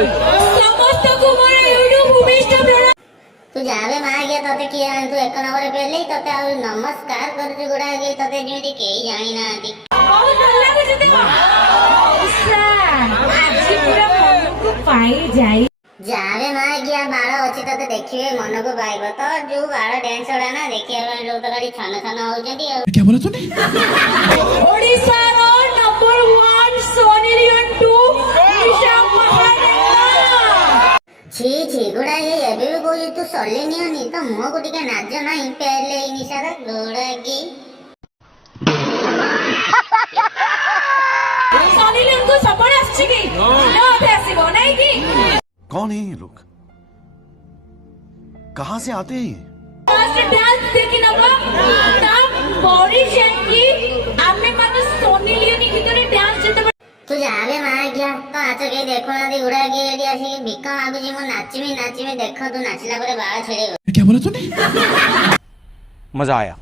समस्त को मोर यूट्यूब भूमिष्ठ प्रणाम। तू जावे मां गया तते किया तू एक नंबर पेले तते आ नमस्कार करजु गुडा गई तते जेमिति केही जानि नांती बहुत भल लागुछि देखो ईशा आज पूरा मन को पाई जाई जावे मां गया बाळ अछि तते देखिबे मन को पाइबो तो जो बाळ डांस ओडा ना देखिया लोग तो गाड़ी छन छन होजंती क्या बोला तूने? ओडिसा रो नंबर 1 सोनी लियोन 2 ईशा महादेवा। छी छी गुडा ये एबे भी कोई तू सल्ले नियनी तो मुह को टिके नाज नाही पेले निशारा गुडा की सोनी लियोन को सपोर्ट आछि की न आसीबो नाही की कौन है ये लोग? कहाँ से आते हैं ये? मास्टर डांस देखि नबा ना बॉडी शेकी आमे माने सोनी लियोनी भितरे डांस जते तू जावे मां गया तो आच के देखो ना दी गुडा की एडी आसी भिका मागु जी मो नाचमी देखो तू नाचला परे बाळ छेड़े क्या बोला तूने? मजा आया।